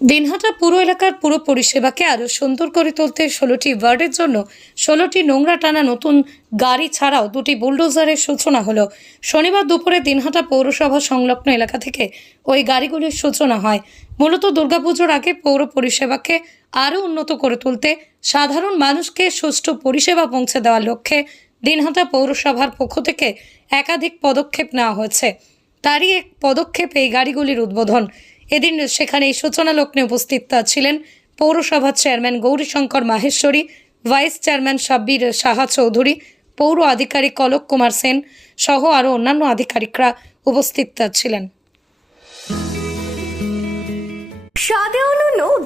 দিনহাটা পুরো এলাকার পুরো পরিষেবাকে আরও সুন্দর করে তুলতে ষোলোটি ওয়ার্ডের জন্য ষোলোটি নোংরা টানা নতুন গাড়ি ছাড়াও দুটি বুলডোজারের সূচনা হলো। শনিবার দুপুরে দিনহাটা পৌরসভা সংলগ্ন এলাকা থেকে ওই গাড়িগুলির সূচনা হয়। মূলত দুর্গাপুজোর আগে পৌর পরিষেবাকে আরও উন্নত করে তুলতে সাধারণ মানুষকে সুষ্ঠু পরিষেবা পৌঁছে দেওয়ার লক্ষ্যে দিনহাটা পৌরসভার পক্ষ থেকে একাধিক পদক্ষেপ নেওয়া হয়েছে। তারই এক পদক্ষেপ এই গাড়িগুলির উদ্বোধন। এদিন সেখানে এই সূচনা লগ্নে উপস্থিত ছিলেন পৌরসভার chairman Gourishankar Maheshwari, vice chairman Sabbir Saha Chowdhury, পৌর আধিকারিক কলক কুমার সেন সহ আরও অন্যান্য আধিকারিকরা উপস্থিত ছিলেন।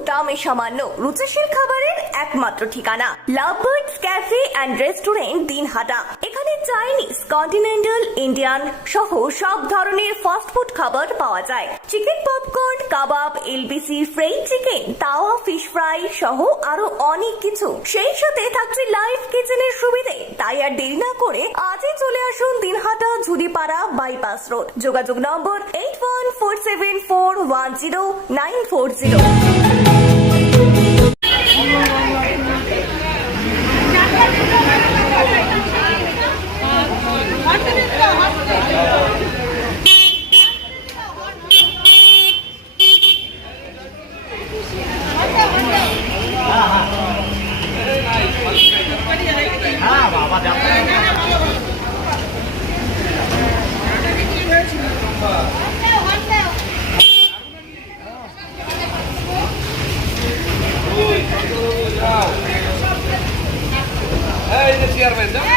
দামে সামান্য রুচিশীল খাবারের একমাত্র ঠিকানা। Lovebirds cafe and restaurant Dinhata. এখানে চাইনিজ কন্টিনেন্টাল ইন্ডিয়ান সহ সব ধরনের ফাস্ট ফুড খাবার পাওয়া যায়। Chicken popcorn kebab LBC fried chicken tawa fish fry সহ আরও অনেক কিছু। সেই সাথে থাকছে লাইভ কিচেনের সুবিধে। তাই আর দেরি না করে আজই চলে আসুন দিনহাটা ঝুড়িপাড়া বাইপাস রোড যোগাযোগ number eight seven four one zero nine four zero এই যে চেয়ারম্যান যাও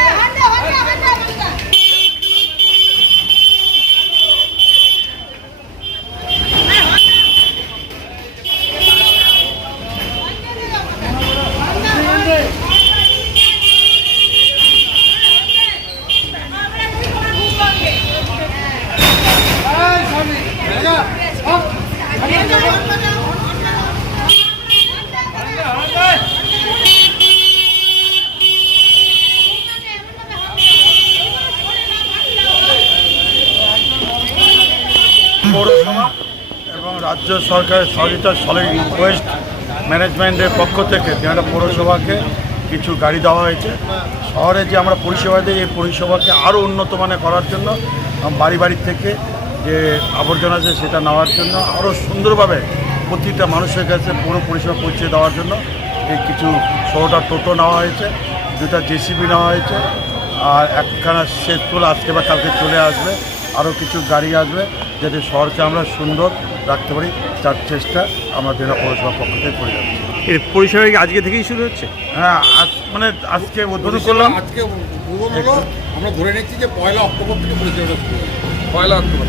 পৌরসভা এবং রাজ্য সরকারের সহযোগিতা সলিড ওয়েস্ট ম্যানেজমেন্টের পক্ষ থেকে দিনাটা পৌরসভাকে কিছু গাড়ি দেওয়া হয়েছে। শহরে যে আমরা পরিষেবা দিই, এই পরিষেবাকে আরও উন্নত মানে করার জন্য বাড়ি বাড়ি থেকে যে আবর্জনা আছে সেটা নেওয়ার জন্য, আরও সুন্দরভাবে প্রতিটা মানুষের কাছে পুরো পরিষেবা পৌঁছে দেওয়ার জন্য এই কিছু ষোলোটা টোটো নেওয়া হয়েছে, দুটা জেসিবি নেওয়া হয়েছে, আর একখানা শেষ আজকে বা কালকে চলে আসবে, আরও কিছু গাড়ি আসবে। যাতে শহরকে আমরা সুন্দর রাখতে পারি তার চেষ্টা আমরা জেলা পৌরসভার পক্ষ থেকে করে যাচ্ছি। এর পরিষেবা কি আজকে থেকেই শুরু হচ্ছে? হ্যাঁ আজ মানে আজকে উদ্বোধন করলাম। আজকে আমরা ধরে নিচ্ছি যে পয়লা অক্টোবর থেকে পরিষেবাটা শুরু হবে পয়লা অক্টোবর